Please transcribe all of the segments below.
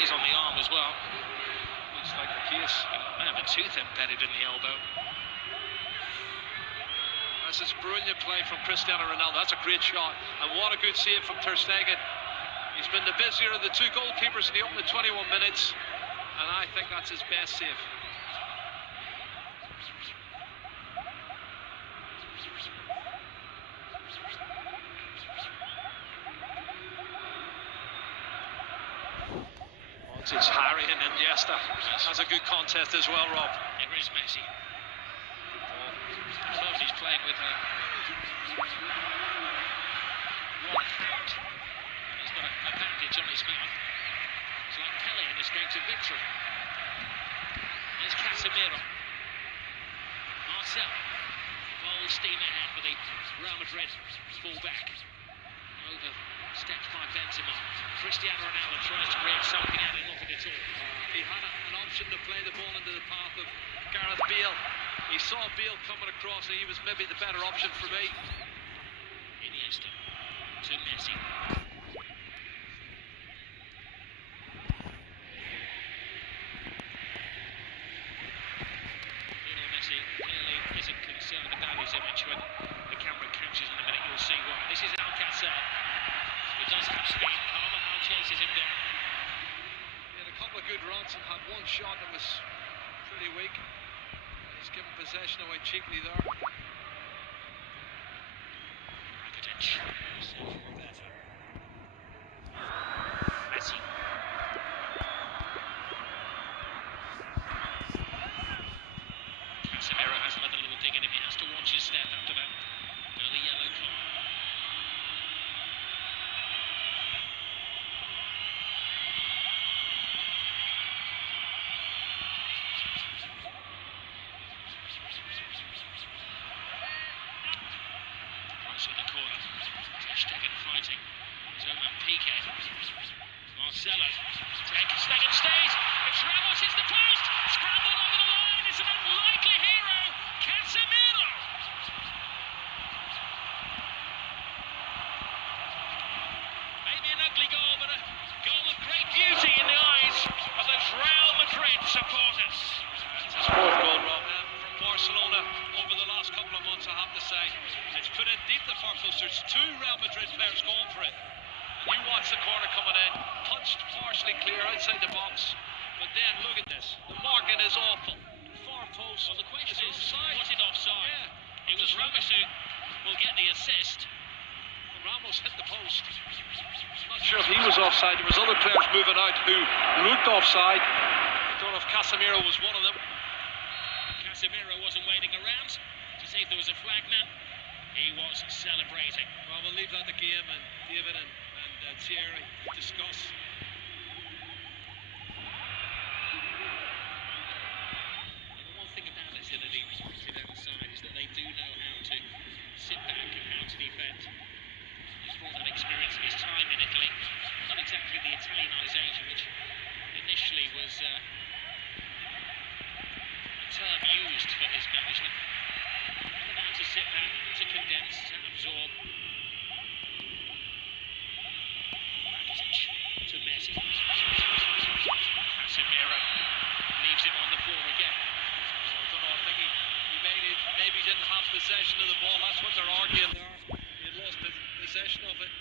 stays on the arm as well. Looks like the case. He might have a tooth embedded in the elbow. This is brilliant play from Cristiano Ronaldo. That's a great shot. And what a good save from Ter Stegen. He's been the busier of the two goalkeepers in the opening 21 minutes. And I think that's his best save. It's Harry and Iniesta. That's a good contest as well, Rob. Here is Messi. He's playing with one hand. He's got a bandage on his mouth. It's like Pele in his game to victory. There's Casemiro. Marcel. Full steam ahead for the Real Madrid full-back. Overstepped by Benzema. Cristiano Ronaldo tries to create something out of nothing at all. He had an option to play the ball into the path of Gareth Bale. He saw Bale coming across and he was maybe the better option for me. Iniesta to Messi. Lionel Messi clearly isn't concerned about his image. When the camera catches in a minute, you'll see why. This is Alcácer. He does have speed. Carvajal chases him down. He had a couple of good runs and had one shot that was pretty weak. He's given possession away cheaply there. Rakitic. Roberto. Messi. Casemiro has another little dig in him. He has to watch his step after that early yellow card. In the corner, Ter Stegen fighting his own man Piqué. Marcelo, Ter Stegen stays. It's Ramos hits the post. Scrambled over the line. It's an unlikely hero, Casemiro. Maybe an ugly goal, but a goal of great beauty in the eyes of those Real Madrid supporters. It's his fourth goal, Rob, from Barcelona over the last couple of months, I have to say. It's put in deep the far post. There's two Real Madrid players going for it. And you watch the corner coming in, punched partially clear outside the box. But then look at this. The marking is awful. Far post. Well, the question is, offside. was it offside? Yeah. It was Ramos who will get the assist. Ramos hit the post. I'm not sure if he was offside. There was other players moving out who looked offside. I don't know if Casemiro was one of them. Casemiro wasn't waiting around to see if there was a flag man. He was celebrating. Well, we'll leave that to game and David and Thierry discuss. And the one thing about it, Zinedine outside, is that they do know how to sit back and how to defend. He's brought that experience of his time in Italy. Not exactly the Italianisation, which initially was a term used for his management. And now to sit back, to condense, to absorb. Rakitic to Messi. Casemiro leaves him on the floor again. I don't know, I think he maybe didn't have possession of the ball. That's what they're arguing there. He had lost possession of it.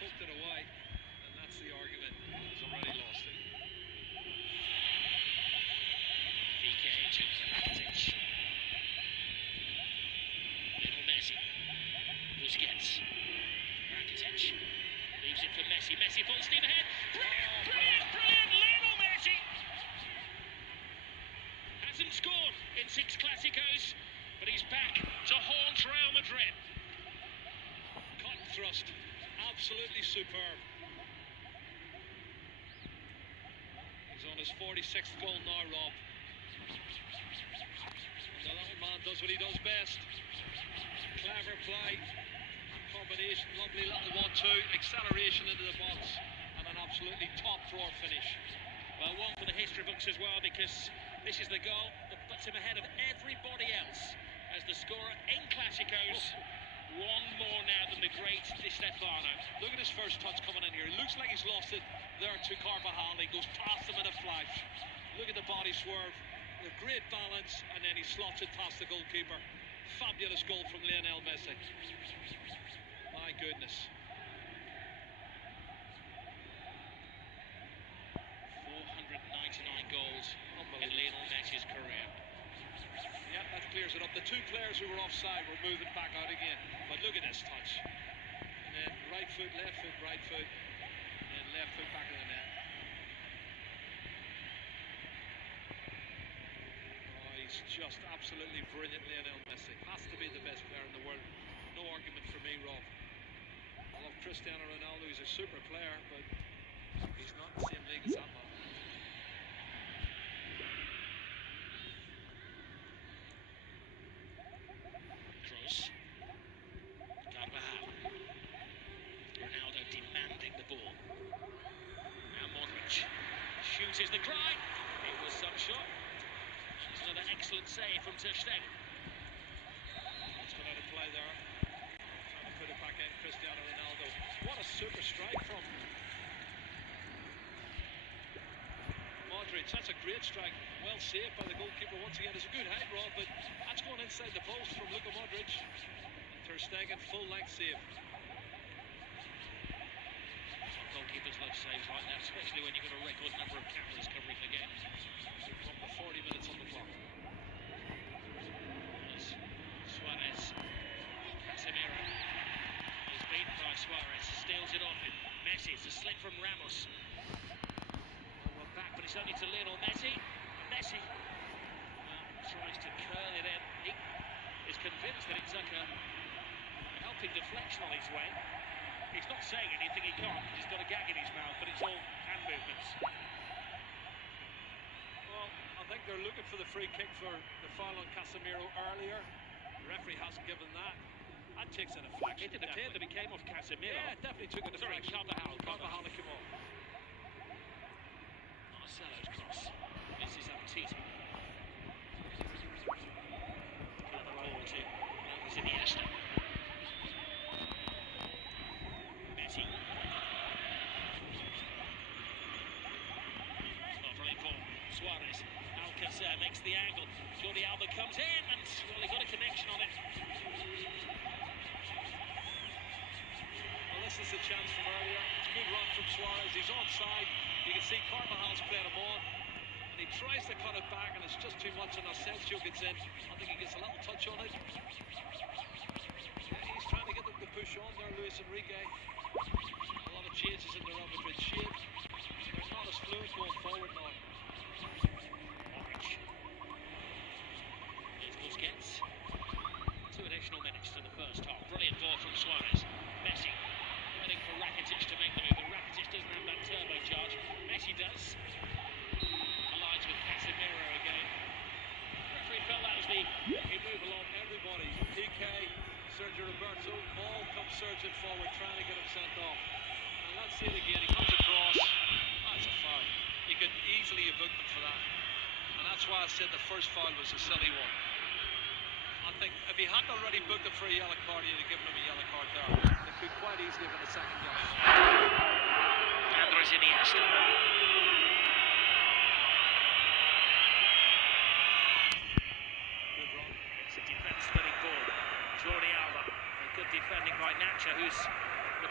Poked it away, and that's the argument. He's already lost it. Piqué to Rakitic. Little Messi. Busquets. Rakitic. Leaves it for Messi. Messi full steam ahead. Brilliant, brilliant, brilliant. Lionel Messi hasn't scored in 6 Clásicos, but he's back to haunt Real Madrid. Cotton thrust. Absolutely superb. He's on his 46th goal now, Rob. And the little man does what he does best. Clever play, combination, lovely little 1-2, acceleration into the box, and an absolutely top drawer finish. Well, one for the history books as well, because this is the goal that puts him ahead of everybody else as the scorer in Classicos. One more now than the great Di Stefano. Look at his first touch coming in here. It looks like he's lost it there to Carvajal. He goes past him in a flash. Look at the body swerve. The great balance, and then he slots it past the goalkeeper. Fabulous goal from Lionel Messi. My goodness. 499 goals in Lionel Messi's career. Yeah, that clears it up. The two players who were offside were moving back out again. But look at this touch. And then right foot, right foot, and then left foot back in the net. Oh, he's just absolutely brilliant, Lionel Messi. Has to be the best player in the world. No argument for me, Rob. I love Cristiano Ronaldo. He's a super player, but he's not in the same league as that man. Carvajal. Ronaldo demanding the ball. Now Modric shoots the cry. It was some shot. It's another excellent save from Ter Stegen. Let's go out of play there. Trying to put it back in, Cristiano Ronaldo. What a super strike from Modric. That's a great strike. Well saved by the goalkeeper once again. It's a good head, Rob, but that's going inside the post from Luka Modric. Ter Stegen, full-length save. Goalkeepers love saves like that, especially when you've got a record number of cameras covering the game. Up to 40 minutes on the clock. Suarez. Casemiro is beaten by Suarez. Steals it off him. Messi. It's a slip from Ramos. Well, back, but it's only to Lionel Messi. And Messi tries to curl it in. He is convinced that it's like a helping deflection on his way. He's not saying anything he can't because he's got a gag in his mouth, but it's all hand movements. Well, I think they're looking for the free kick for the foul on Casemiro earlier. The referee hasn't given that. That takes a deflection. It did appear that it came off Casemiro. Yeah, it definitely took a deflection. Sorry, Carvajal came off. Marcelo's cross. This is Umtiti. Clever ball to Iniesta. Messi. Oh, brilliant ball. Suarez. Alcacer makes the angle. Jordi Alba comes in and, well, he got a connection on it. Well, this is the chance from earlier. It's a good run from Suarez. He's onside. You can see Carvajal's playing him on. And he tries to cut it back, and it's just too much, and Asensio gets in. I think he gets a little touch on it. Yeah, he's trying to get them to push on there, Luis Enrique. A lot of changes in the Real Madrid shape. They're not as fluid going forward now. Modric. Here's Busquets. 2 additional minutes to the first half. Brilliant ball from Suarez. Messi waiting for Rakitic to make the move, but Rakitic doesn't have that turbocharge. Messi does. Collides with Casemiro again. The referee felt that was the move along. Everybody, PK, Sergio Roberto, all come surging forward, trying to get him sent off. And let's see it again. He comes across. That's a foul. He could easily have booked him for that. And that's why I said the first foul was a silly one. I think if he hadn't already booked him for a yellow card, he'd have given him a yellow card there. It could quite easily have been a second yellow card. Andres Iniesta. Good run. It's a defence-winning ball. Jordi Alba. Good defending by Nacho, who's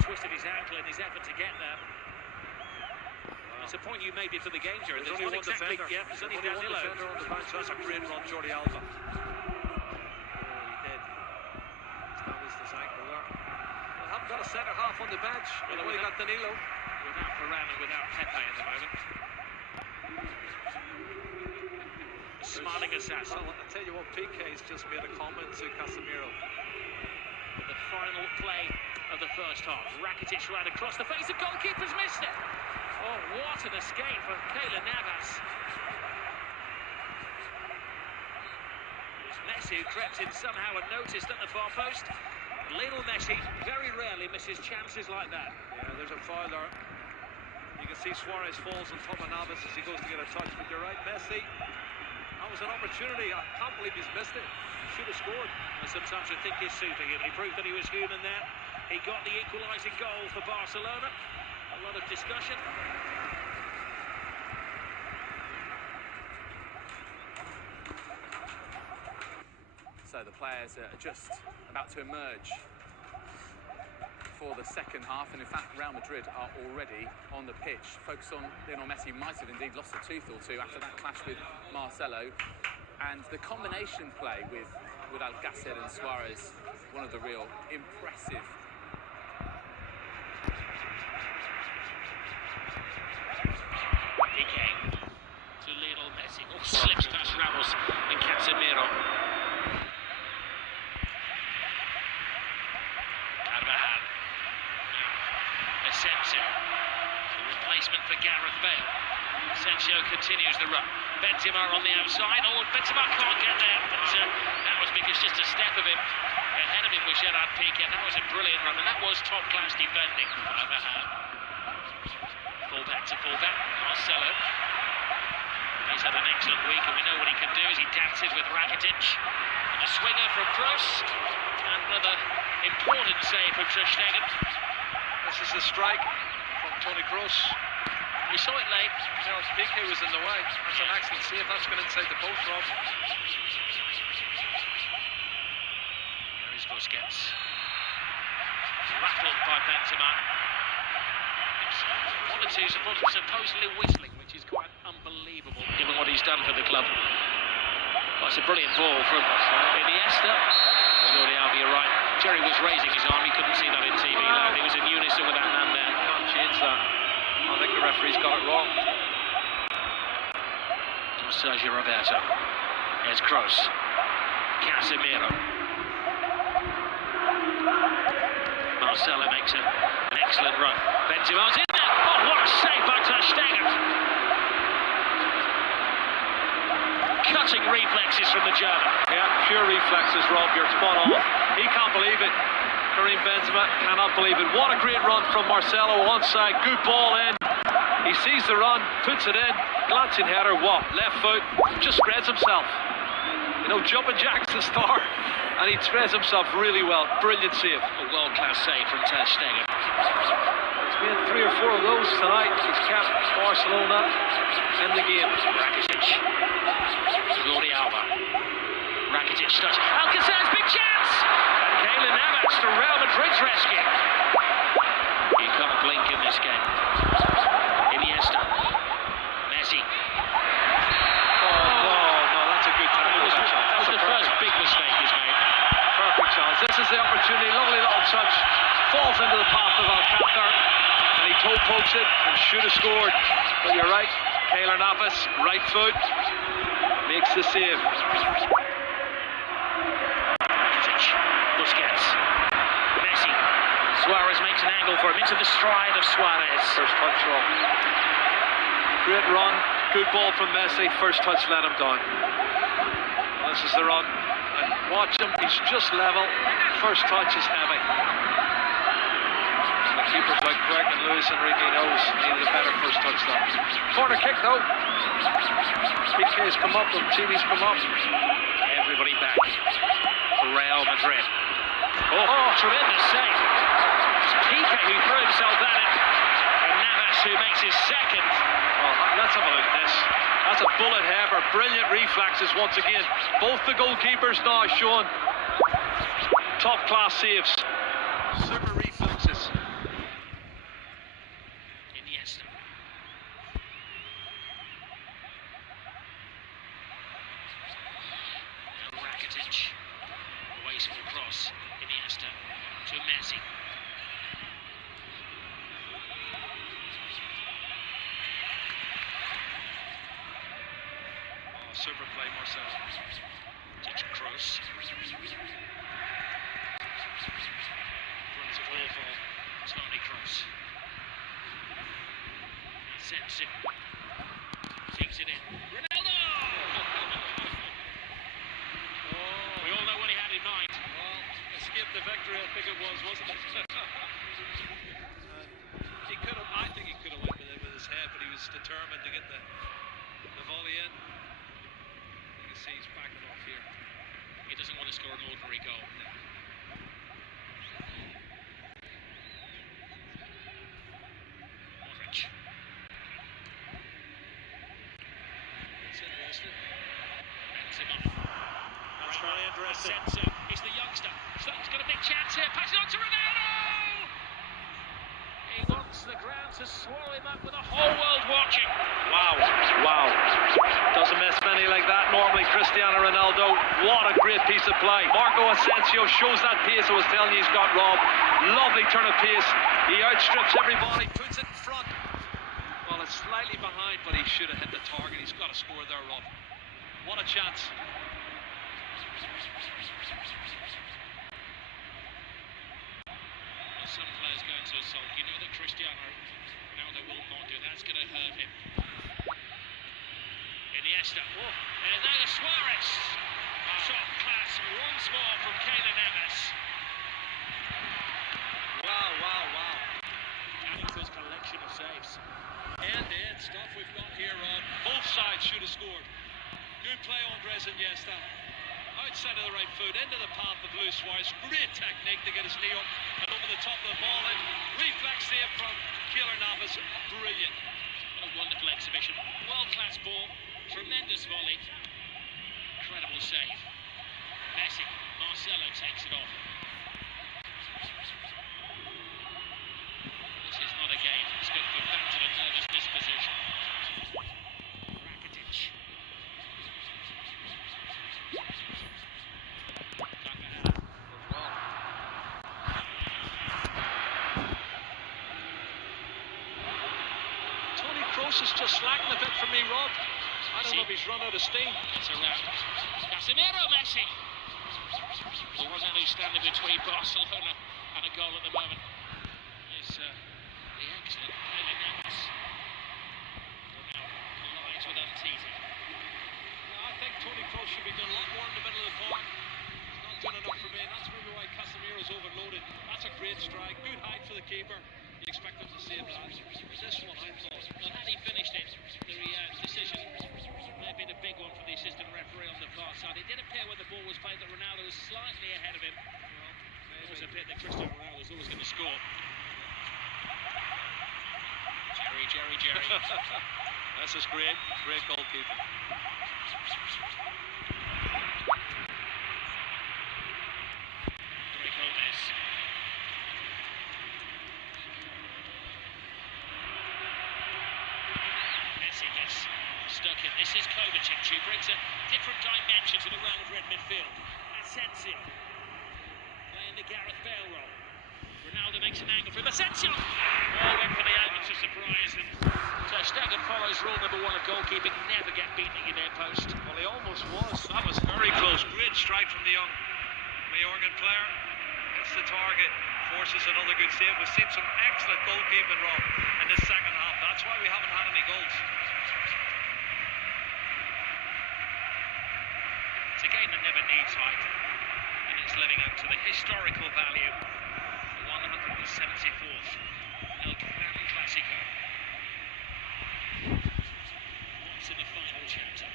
twisted his ankle in his effort to get there. It's a point you made before the game, Jared. There's only one defender. Yeah, there's only one defender on the bench. That's a great run, Jordi Alba. They haven't got a centre half on the bench. They've only got Danilo. Without Varane and without Pepe at the moment. Smiling assassin. Well, I tell you what, PK's just made a comment to Casemiro. The final play of the first half. Rakitic right across the face. The goalkeeper's missed it. Oh, what an escape for Keylor Navas. It was Messi who crept in somehow and noticed at the far post. Lionel Messi very rarely misses chances like that. Yeah, there's a foul there. You can see Suarez falls on top of Navas as he goes to get a touch, but you're right, Messi That was an opportunity. I can't believe he's missed it. Should have scored. And sometimes I think he's suiting him. He proved that he was human there. He got the equalising goal for Barcelona. A lot of discussion. So the players are just about to emerge for the second half, and in fact Real Madrid are already on the pitch. Focus on Lionel Messi, might have indeed lost a tooth or two after that clash with Marcelo, and the combination play with Alcacer and Suarez, one of the real impressive. Piqué to Lionel Messi. Oh, slips past Ramos and Casemiro. Carvajal. Asensio. The replacement for Gareth Bale. Asensio continues the run. Benzema on the outside. Oh, Benzema can't get there, but that was because just a step of him ahead of him was Gerard Piqué. That was a brilliant run, and that was top-class defending. Carvajal. Fullback to fullback. Marcelo. He's had an excellent week, and we know what he can do as he dances with Rakitic. And a swinger from Kroos. And another important save from Ter Stegen. This is the strike from Toni Kroos. We saw it late. Gerard Piqué was in the way. That's an excellent save. That's gone inside the post, Rob. There is Busquets. Rattled by Benzema. One or two supposedly whistling, which is quite unbelievable given what he's done for the club. That's a brilliant ball from Iniesta. Jordi Alba, you're right. Jerry was raising his arm. You couldn't see that in TV land. He was in unison with that man there. Can't change that. I think the referee's got it wrong. Sergio Roberto. There's Kroos. Casemiro. Marcelo makes an excellent run. Benzema's in there. Oh, what a save by Ter Stegen. Cutting reflexes from the German. Yeah, pure reflexes, Rob. You're spot on. He can't believe it. Karim Benzema cannot believe it. What a great run from Marcelo onside. Good ball in. He sees the run, puts it in. Glancing header, what? Left foot. Just spreads himself. You know, jumping jacks the star. And he spreads himself really well. Brilliant save. A world-class save from Ter Stegen. He's made 3 or 4 of those tonight. He's kept Barcelona in the game. Rakitic. Jordi Alba. Rakitic touch. Alcacer's big chance! And Keylor Navas to Real Madrid's rescue. You can't blink in this game. Iniesta. Messi. No, that's a good tackle. That was the first big mistake he's made. Perfect chance. This is the opportunity. Lovely little touch. Falls into the path of Alcacer. And he toe pokes it and should have scored. But you're right. Keylor Navas, right foot. Makes the save. Rakitic. Busquets. Messi. Suarez makes an angle for him into the stride of Suarez. First touch off. Great run. Good ball from Messi. First touch let him down. This is the run. And watch him. He's just level. First touch is heavy. And the keeper's like quick, and Luis Enrique knows he needed a better first touch though. Corner kick though. Piqué's come up. The TV's come up. Everybody back for Real Madrid. Oh, tremendous save. It's Piqué who threw himself at it. And Navas who makes his second. Oh, let's have a look at this. That's a bullet header. Brilliant reflexes once again. Both the goalkeepers now showing top class saves. Super reflexes. Iniesta. Now Rakitic. A wasteful cross. Iniesta to Messi. Super play, Marcelo. To Kroos. Runs it all for Toni Kroos. Asensio. Takes it in. Ronaldo! We all know what he had in mind. Well, escape the victory, I think it was, wasn't it? He could have, I think he could have went with it with his head, but he was determined to get the volley in. Messi's backing off here. He doesn't want to score an ordinary goal. Modric. That's very interesting. He's the youngster. So he's got a big chance here. Pass it on to Ronaldo! He wants the ground to swallow him up with the whole world watching. Wow. Doesn't miss many like that normally, Cristiano Ronaldo. What a great piece of play. Marco Asensio shows that pace I was telling you he's got, Rob. Lovely turn of pace. He outstrips everybody, puts it in front. Well, it's slightly behind, but he should have hit the target. He's got to score there, Rob. What a chance. Some players going to a sulk. You know that Cristiano Ronaldo will not do that. It's going to hurt him. Iniesta. Oh, and now Suarez. Top class once more from Keylor Navas. Wow. Adding to his collection of saves. End-to-end stuff we've got here, Rob. Both sides should have scored. Good play, Andres Iniesta. Outside of the right foot, into the path of Luis Suarez. Great technique to get his knee up and over the top of the ball in. Reflex save from Keylor Navas. Brilliant. What a wonderful exhibition. World-class ball. Tremendous volley. Incredible save. Messi. Marcelo takes it off. This is not a game. It's going to go back to the nervous disposition. Rakitic. Is just slacking a bit for me, Rob. I don't know if he's run out of steam. It's around. Casemiro, Messi. The one man who's standing between Barcelona and a goal at the moment is the excellent Keylor Navas. Collides with Umtiti. I think Toni Kroos should be doing a lot more in the middle of the park. He's not doing enough for me, and that's maybe why Casemiro's overloaded. That's a great strike. Good height for the keeper. You expect him to save that. This one, I thought. Well, had he finished it, the decision may have been a big one for the assistant referee on the far side. It did appear when the ball was played that Ronaldo was slightly ahead of him. Well, it was a bit that Cristiano Ronaldo was always going to score. Jerry. This is great goalkeeping. Gomez. Messi gets stuck in. This is Kovacic, who brings a different dimension to the Real Madrid midfield. Asensio playing the Gareth Bale role. Ronaldo makes an angle for him. Asensio! Oh, went for the angle to surprise, and Ter Stegen follows rule number one of goalkeeping: never get beaten at your near post. Well, he almost was. That was very close. Great strike from the young Majorcan player. Hits the target, forces another good save. We've seen some excellent goalkeeping, Rob, in this second half. That's why we haven't had any goals. It's a game that never needs height, and it's living up to the historical value. The 174th El Gran Clasico. Once in the final chapter.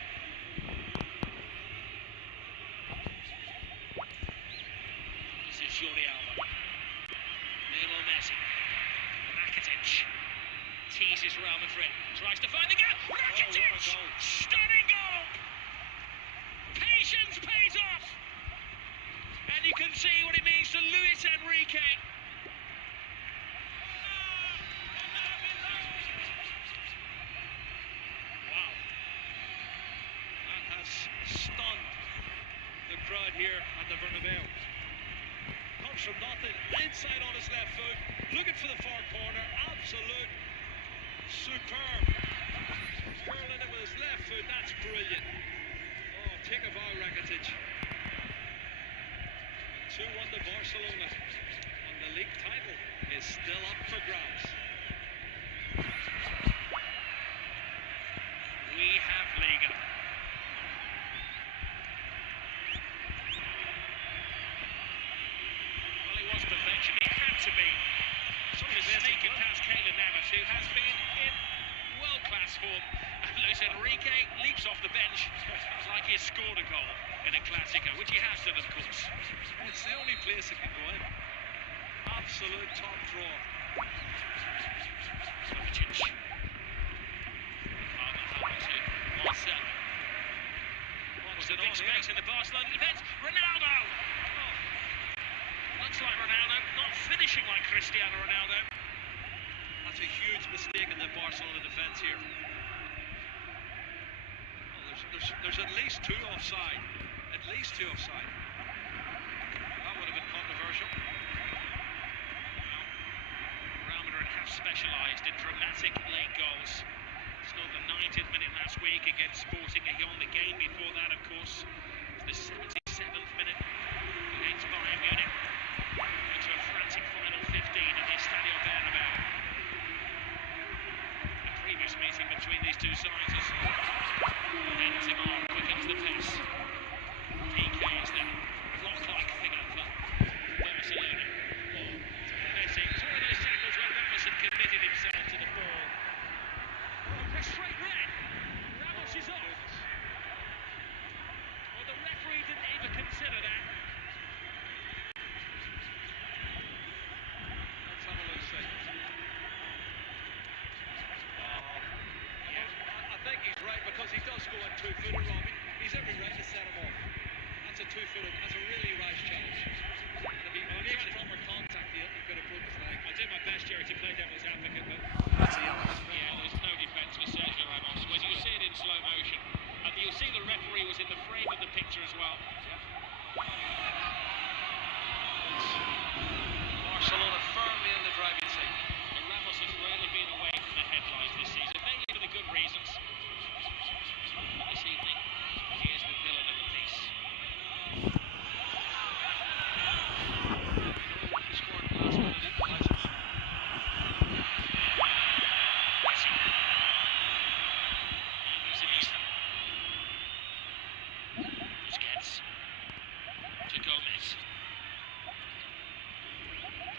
This is Jordi Alba. Lionel Messi. Rakitic. Teases Real Madrid. Tries to find the gap. Rakitic! Stunning goal! Patience pays off! And you can see what it means to Luis Enrique. Wow. That has stunned the crowd here at the Bernabeu. Comes from nothing, inside on his left foot, looking for the far corner, absolute superb. Curling it with his left foot, that's brilliant. Oh, take a bow, Rakitic. 2-1 to Barcelona, and the league title is still up for grabs. We have Liga. Well, it was perfection. It had to be. Something sneaking past Keylor Navas, who has been in world-class form. And Luis Enrique leaps off the bench. It's like he you scored a goal in a Classico, which you have done, of course. It's the only place it can go in. Absolute top draw. Stoppage. Marcelo. What's the big space in the Barcelona defence? Ronaldo! Oh. Looks like Ronaldo, not finishing like Cristiano Ronaldo. That's a huge mistake in the Barcelona defence here. Oh, there's at least two offside. At least two offside. That would have been controversial. Real Madrid have specialised in dramatic late goals. Scored the 90th minute last week against Sporting Gijón. The game before that, of course, was the 77th minute against Bayern Munich. Into a frantic final 15 at the Estadio Bernabeu. The previous meeting between these two sides is Benzema quickens the pace. PK is the clock-like figure for Barcelona. Messi, it's one of those tackles where Ramos had committed himself to the ball. A straight red. Ramos is off. Well, the referee didn't even consider that. Let's have a look, see. I think he's right because he does go on two-footer, Robbie. He's every right to set him off. That's a two-footer. That's a really rash challenge. And if he makes proper contact, he could have put the flag. I did my best, Jerry, to play devil's advocate, but That's a yellow. yeah, there's no defence for Sergio Ramos. When you see it in slow motion, and you'll see the referee was in the frame of the picture as well. Barcelona firmly in the driving seat. But Ramos has rarely been away from the headlines this season, mainly for the good reasons. This evening, he is the villain of the piece. He scored last minute equalizes. Messi. And he's Iniesta. Busquets. To Gomez.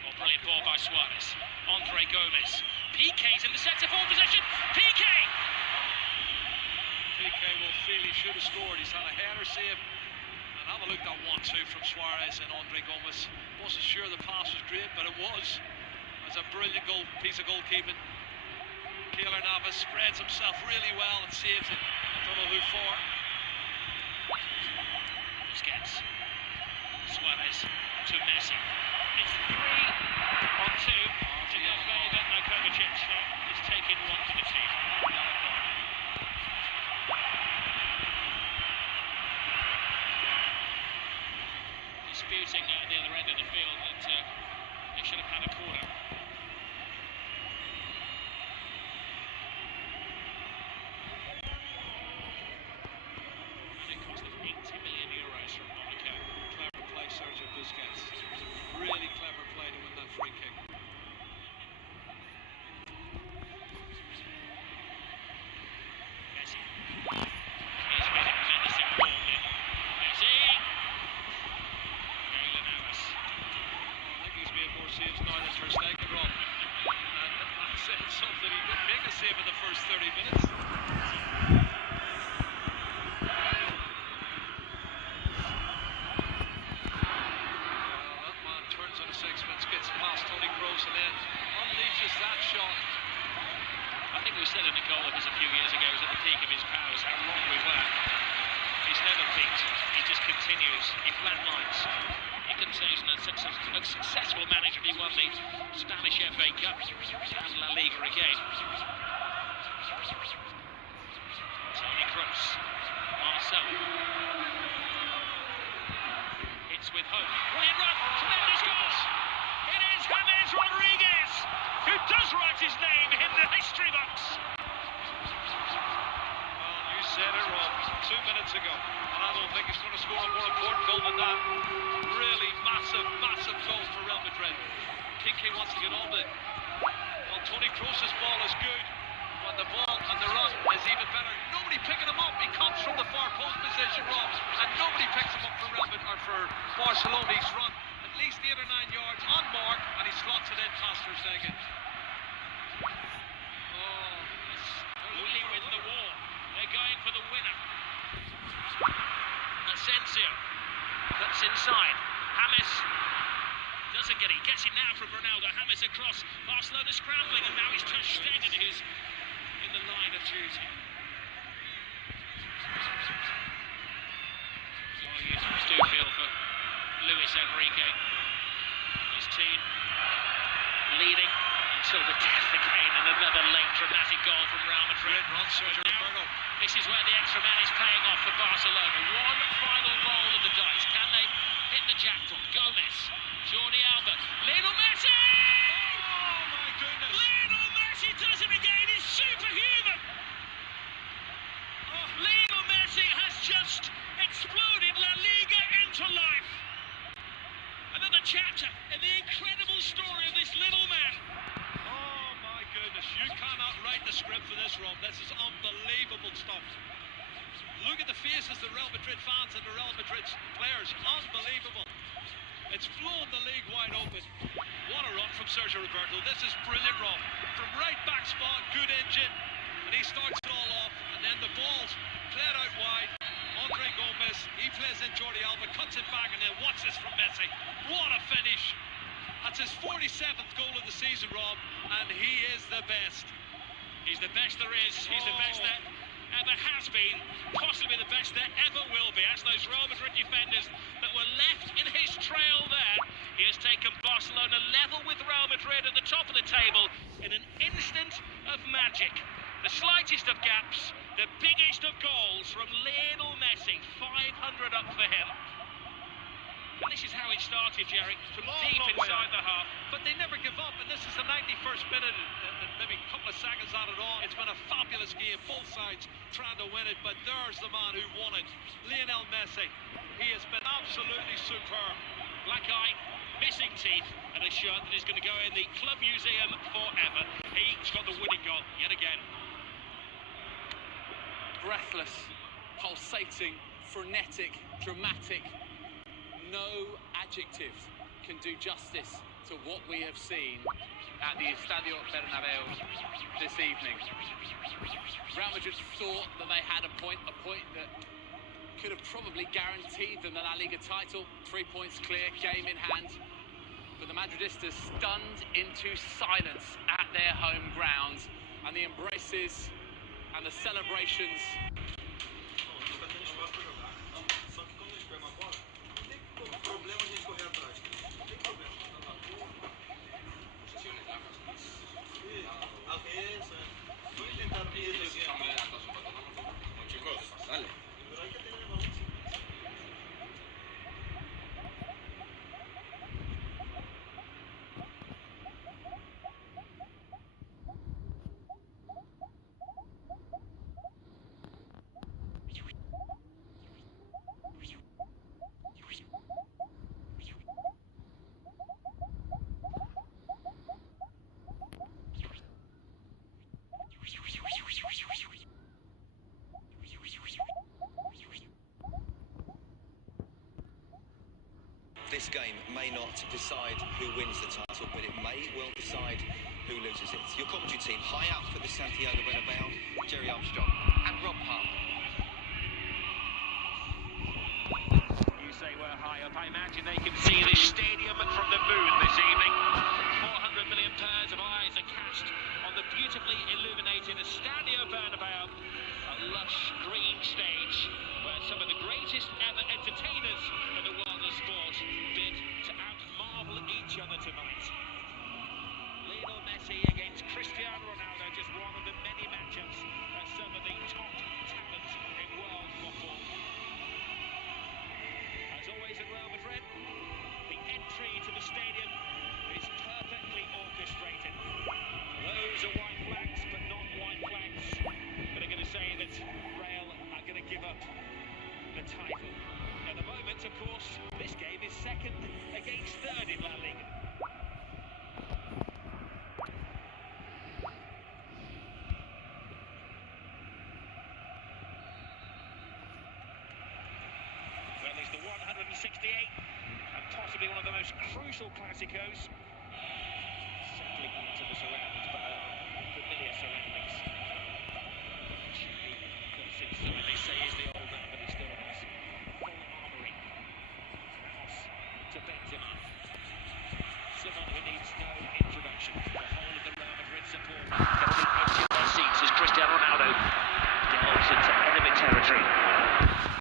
Oh, brilliant ball by Suarez. Andre Gomez. PK's in the centre-forward position. PK! PK will feel he should have scored. He's had a header save. And have a look at that 1-2 from Suarez and Andre Gomez. Wasn't sure the pass was great, but it was. It's a brilliant piece of goalkeeping. Keylor Navas spreads himself really well and saves it. I don't know who for. Busquets. Suarez to Messi. It's 3 on 2 to the favour. No, Kovacic is taking one for the team. Disputing at the other end of the field that they should have had a corner. And it cost them €80 million from Monaco. Clever play, Sergio Busquets. Really clever play to win that free kick. Messi. He's made a menacing ball in. Messi! Keylor Navas. I think he's made more saves now than Ter Stegen, Rob. And that said something. He didn't make a save in the first 30 minutes. That man turns on a sixpence, gets past Toni Kroos and then unleashes that shot. I think we said in a goal of his a few years ago, he was at the peak of his powers, how wrong we were. He's never peaked, he just continues, he flatlines. You can say he's a successful manager. He won the Spanish FA Cup and La Liga again. Toni Kroos, Marcelo. It's with hope. Brilliant run, tremendous goals. It is James Rodriguez who does write his name in the history books. Well, you said it, Rob, 2 minutes ago. And I don't think he's going to score a more important goal than that. Really massive, massive goal for Real Madrid. Kike wants to get on it. Well, Toni Kroos' ball is good. But the ball and the run is even better. Nobody picking him up. He comes from the far post position, Rob. And nobody picks him up for Real Madrid, or for Barcelona. He's run at least 8 or 9 yards on mark. And he slots it in past Ter Stegen. Only with the wall. They're going for the winner. It's inside. James doesn't get it. He gets it now from Ronaldo. James across. Barcelona scrambling, and now he's Ter Stegen who's in the line of duty. You do feel for Luis Enrique. His team leading until the death again, and another late dramatic goal from Real Madrid. This is where the extra man is paying off for Barcelona. One final roll of the dice. Can they hit the jackpot? Gomez, Jordi Alba, Lionel Messi! Oh my goodness! Lionel Messi does it again. He's superhuman. Oh, Lionel Messi has just exploded La Liga into life. Another chapter in the incredible story of this little man. Oh my goodness, you cannot write the script for this, Rob. This is unbelievable stuff. Look at the faces of the Real Madrid fans and the Real Madrid players. Unbelievable. It's flown the league wide open. What a run from Sergio Roberto. This is brilliant, Rob. From right back spot, good engine. And he starts it all off. And then the ball's played out wide. Andre Gomez, he plays in Jordi Alba, cuts it back, and then watch this from Messi. What a finish. That's his 47th goal of the season, Rob, and he is the best. He's the best there is. He's the best that ever has been. Possibly the best that ever will be. As those Real Madrid defenders that were left in his trail there, he has taken Barcelona level with Real Madrid at the top of the table in an instant of magic. The slightest of gaps, the biggest of goals from Lionel Messi. 500 up for him. And this is how it started, Jerry, from deep inside the half. But they never give up, and this is the 91st minute, and maybe a couple of seconds out of it all. It's been a fabulous game, both sides trying to win it, but there's the man who won it, Lionel Messi. He has been absolutely superb. Black eye, missing teeth, and a shirt that is going to go in the club museum forever. He's got the winning goal yet again. Breathless, pulsating, frenetic, dramatic. No adjective can do justice to what we have seen at the Estadio Bernabeu this evening. Real Madrid thought that they had a point that could have probably guaranteed them the La Liga title. 3 points clear, game in hand. But the Madridistas stunned into silence at their home ground, and the embraces and the celebrations. This game may not decide who wins the title, but it may well decide who loses it. Your commentary team high up for the Santiago Bernabeu, Jerry Armstrong and Rob Palmer. You say we're high up. I imagine they can see this stadium from the moon this evening. 400 million pairs of eyes are cast on the beautifully illuminated Estadio Bernabeu, a lush green stage where some of the greatest ever entertainers in the world of sport bid to out-marvel each other tonight. Lionel Messi against Cristiano Ronaldo, just one of the many matchups of some of the top talent in world football. As always at Real Madrid, the entry to the stadium is perfectly orchestrated. Those are white flags, but not white flags that are going to say that Real are going to give up the title. At the moment, of course, this game is second against third in La Liga. Well, there's the 168, and possibly one of the most crucial Clásicos. Settling into the surroundings, but familiar surroundings. They say he's the old man, but he still has full armoury. Santiago